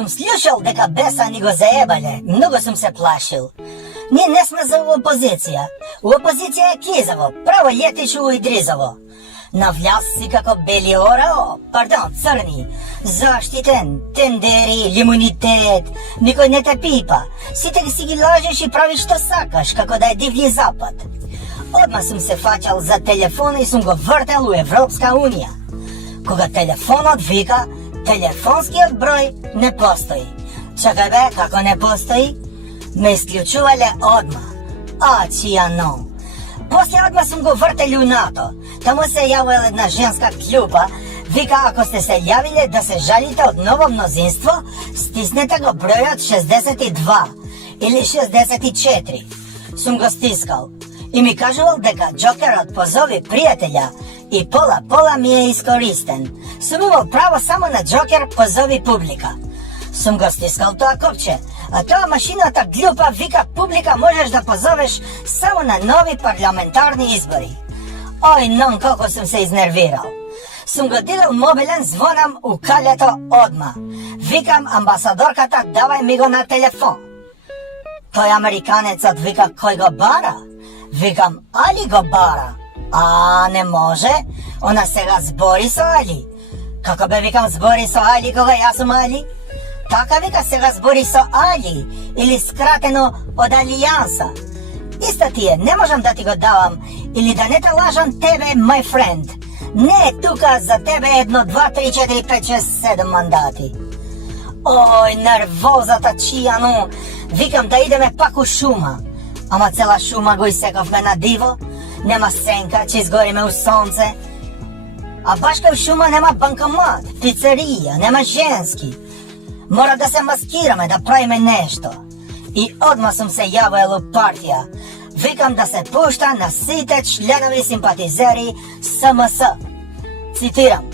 сум слушал дека беса ни го заебале, многу сум се плашил. Ние не сме за опозиција. Опозиција е Кизово, право Летишово и Дризово. На вляз си како бели орао, црни, заштитен, тендери, лимунитет, никој не те пипа. Сите си ги лажеш и правиш што сакаш, како да е дивлji запад. Одма сум се фаќал за телефона и сум го вртел у Европска унија. Кога телефонот вика, телефонскиот број не постои. Чакај бе, како не постои? Ме исклучувале одма. Ано. После одма сум го вртел у НАТО. Таму се јавила една женска клюпа, вика ако сте се јавиле да се жалите од ново мнозинство, стиснете го бројот 62 или 64. Сум го стискал и ми кажувал дека Джокерот позови пријателја и пола ми е искористен. Сум имал право само на Джокер позови публика. Сум го стискал тоа копче, а тоа машината глупа вика публика можеш да позовеш само на нови парламентарни избори. Ој, нон, колко сум се изнервирал. Сум го дилел мобилен, звонам у калето одма. Викам амбасадорката, давај ми го на телефон. Тој американецот вика, кој го бара? Викам, Али го бара. А, не може, она сега збори со Али. Како бе, викам, збори со Али кога јас сум Али? Така вика, сега збори со Али, или скратено од Алијанса. Иста ти е, не можам да ти го давам, или да не те лажам тебе, my friend. Не е тука за тебе 1, 2, 3, 4, 5, 6, 7 мандати. Ој, нервозата чијано. Викам да идеме пак у шума. Ама цела шума го исековме на диво. Нема сенка, че изгориме у сонце. А баш кај шума нема банкомат, пицерија, нема женски. Мора да се маскираме, да правиме нешто. И одма сум се јавил у партија. Викам да се пушта на сите членови симпатизери СМС. Цитирам.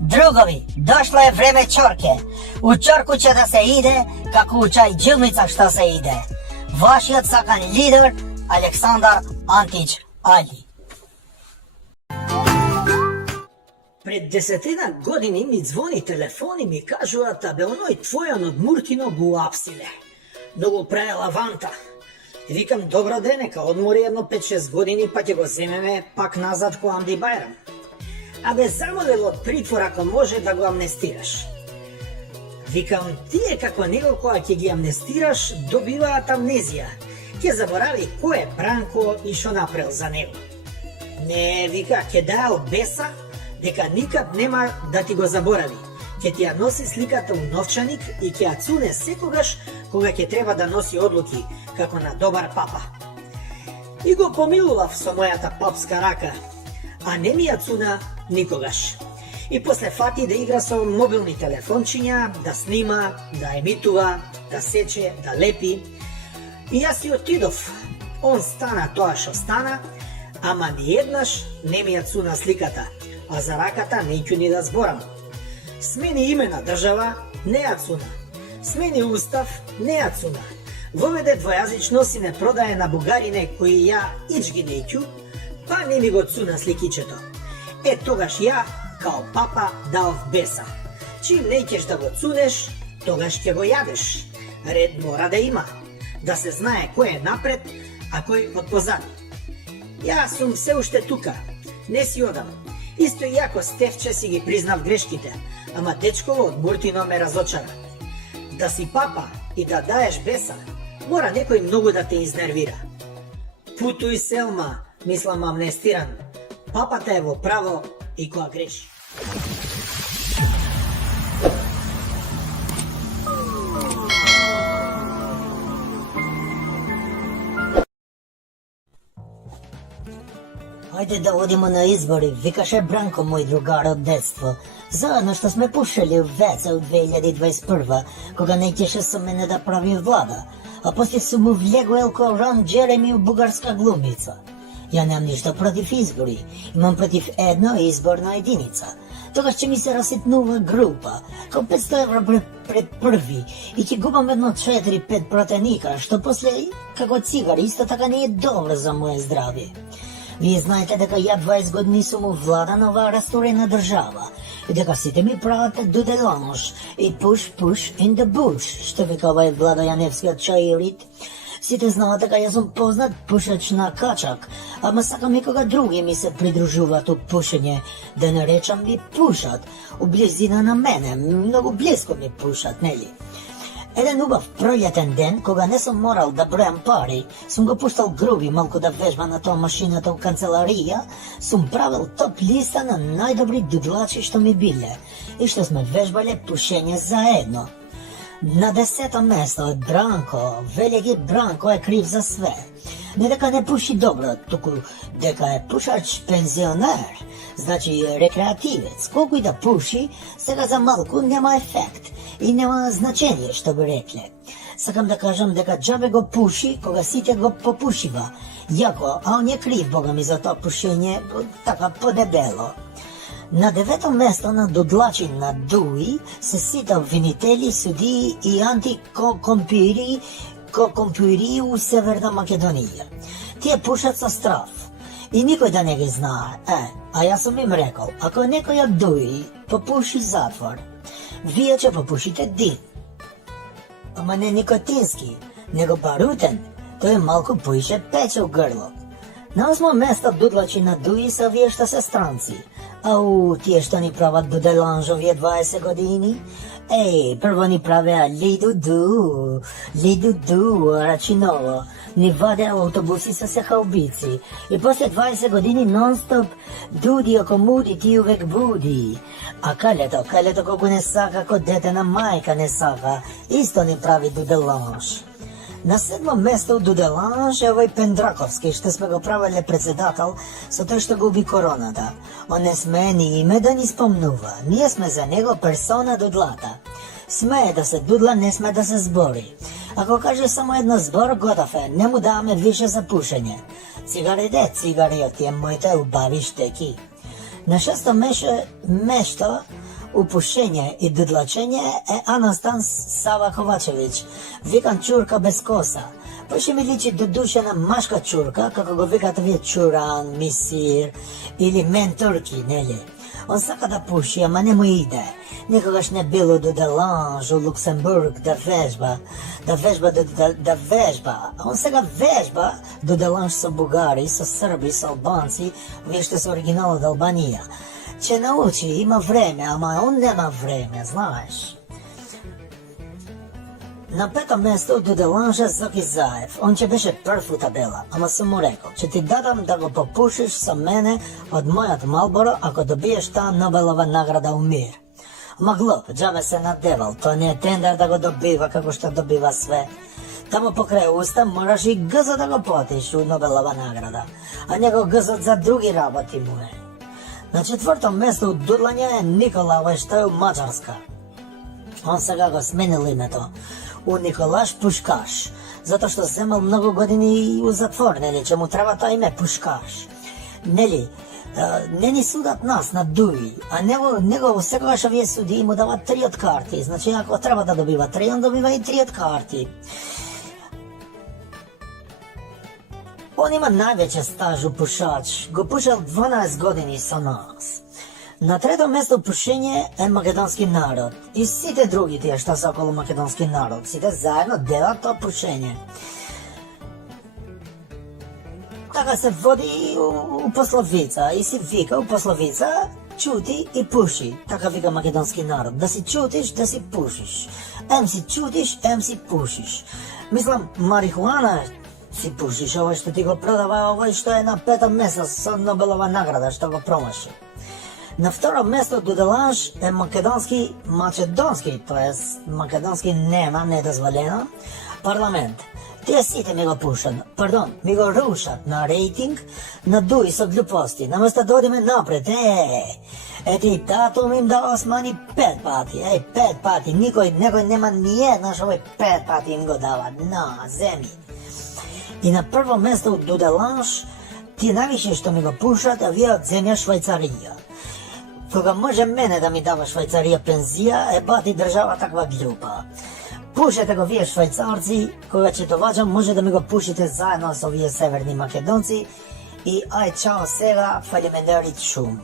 Другови, дошло е време чорке. У чорку ќе да се иде, како у чајджилница што се иде. Вашиот сакан лидер, Александар Антич Али. Пред 10 години ми звони телефон и ми кажуваат, абе оној твојан од Муртино го апсиле. Многу праe лаванта. Викам, добро ден, нека одмори едно 5-6 години, па ќе го земеме пак назад ко Амди Бајрам. Абе, замолил од притвор ако може да го амнестираш. Викам, тие како него кога ќе ги амнестираш, добиваат амнезија. Ќе заборави кој е Бранко и шо направил за него. Не, вика, ќе дае од беса, дека никад нема да ти го заборави. Ќе ти ја носи сликата у новчаник и ќе ја цуне секогаш кога ќе треба да носи одлуки, како на добар папа. И го помилував со мојата папска рака, а не ми ја цуна никогаш. И после фати да игра со мобилни телефончиња, да снима, да емитува, да сече, да лепи. И јас си отидов. Он стана тоа што стана, ама ни еднаш не ми ја цуна сликата, а за раката неќу ни да зборам. Смени име на држава, не ја цуна. Смени устав, не ја цуна. Воведе двојазичност и не продае на бугарине кои ја ич ги неќу, па не ми го цуна сликичето. Е, тогаш ја, као папа, дав беса. Чим неќеш да го цунеш, тогаш ќе го јадеш. Ред мора да има. Да се знае кој е напред, а кој од позади. Јас сум се уште тука, не си одам. Исто и ако Стефче си ги признав грешките, ама дечково од Муртино ме разочара. Да си папа и да даеш беса, мора некој многу да те изнервира. Путуј Селма, мислам амнестиран. Папата е во право и која греши. Ајде да одиме на избори, викаше Бранко, мој другар од детство. Заедно што сме пушели в ВЦ од 2021, кога не ќеше со мене да прави влада, а после сум му влегуел кој Рон Джереми у бугарска глумица. Ја немам ништо против избори, имам против една изборна единица. Тогаш ќе ми се раситнува група, као 500 евро пред први, и ќе губам едно 4-5 протеника, што после, како цигари, исто така не е добро за моје здравје. Вие знаете дека ја 20 години сум у влада на оваа растурена држава и дека сите ми прават дуделанж и push in the bush, што викава Владо Јаневскиот чаирит. Сите знаат дека јас сум познат пушач на качак, ама сакам и кога други ми се придружуваат у пушење, да не речам ми пушат, у близина на мене, многу близко ми пушат, нели? Еден убав пролетен ден, кога не сум морал да бројам пари, сум го пуштал Груби малку да вежба на тоа машината у канцеларија, сум правил топ листа на најдобри дудлачи што ми биле и што сме вежбале пушење заедно. На 10-то место е Бранко, велики Бранко е крив за све. Не дека не пуши добро, туку дека е пушач пензионер, значи рекреативец. Колку и да пуши, сега за малку нема ефект и нема значење, што би рекле. Сакам да кажам дека џабе го пуши, кога сите го попушива. Јако, а он е крив, бога ми, за тоа пушење, така подебело. На 9-то место на дудлачи на Дуи се сите обвинители, судии и антикомпири у Северна Македонија. Тие пушат со страв и никој да не ги знае. А јас сум им рекол, ако некој од Дуи попуши затвор, вие ќе попушите дим. Ама не никотински, него барутен, тој малку поише пече у грло. На 8-то место дудлачи на Дуи се овие што се странци. Ау, тие што ни прават дуделанж овие 20 години? Прво ни правеа лиду-ду, рачиново, ни вадеа автобуси со сехаубици. И после 20 години нон-стоп дуди око муди, ти увек буди. А калето колку не сака, ко дете на мајка не сака, исто ни прави дуделанж. На 7-то место у дуделанж е овој Пендраковски, што сме го правеле председател со тој што губи короната. Он не смее ни име да ни спомнува. Ние сме за него персона дудлата. Смее да се дудла, не сме да се збори. Ако каже само едно збор, готов е, не му даваме више за пушење. Цигари од тие моите убави штеки. На 6-то место у пушење и дудлачење е Анастан Сава Ковачевиќ, викан чурка без коса. Поше ми личи до душа на машка чурка, како го викат вие чуран, мисир или ментурки, нели? Он сака да пуши, ама не му иде. Никогаш не било дуделанж у Луксембург да вежба. А он сега вежба дуделанж со бугари, со срби, со албанци, вие што се оригинал од Албанија. Че научи, има време, ама он нема време, знаеш. На 5-то место дуделанжа Зоки Заев. Он ќе беше прв у табела, ама сум му рекол, че ти дадам да го попушиш со мене од мојот Малборо ако добиеш таа Нобелова награда у мир. Ама глуп, џабе се надевал, тоа не е тендер да го добива како што добива све. Тамо покрај уста мораш и гзот да го платиш у Нобелова награда, а него гзот за други работи му е. На 4-то место од дудлање е Никола, што е у Маđarска. Он сега го сменил името у Николаш Пушкаш, затоа што земал многу години у затвор, нели, че му треба тоа име Пушкаш. Нели, не ни судат нас на Дуи, а него секогаш овие суди му дават 3 од карти, значи ако треба да добива 3, он добива и 3 од карти. Он има највеќе стаж у пушач, го пушал 12 години со нас. На 3-то место пушење е македонски народ и сите други тие што се околу македонски народ, сите заедно делат тоа пушење. Така се води у пословица и си вика у пословица чути и пуши, така вика македонски народ, да си чутиш, да си пушиш. Ем си чутиш, ем си пушиш. Мислам, марихуана си пушиш, овој што ти го продава, овој што е на 5-то место со Нобелова награда, што го промаши. На 2-то место дуделанж е македонски, македонски нема, недозволено, парламент. Тие сите ми го пушат, ми го рушат на рейтинг, на Дуи со глупости, наместо да одиме напред, ти татум им дава смани 5 пати, 5 пати, некој нема ниеднаш овој 5 пати им го дава, на земи. И на прво место од дуделанж, тие највише што ми го пушат, а вие од земја Швајцарија. Кога може мене да ми дава Швајцарија пензија, бати држава таква глупа. Пушете го вие швајцарци, кога ќе доваѓам може да ми го пушите заедно со овие северни македонци и ај чао сега, фалимендерит шум.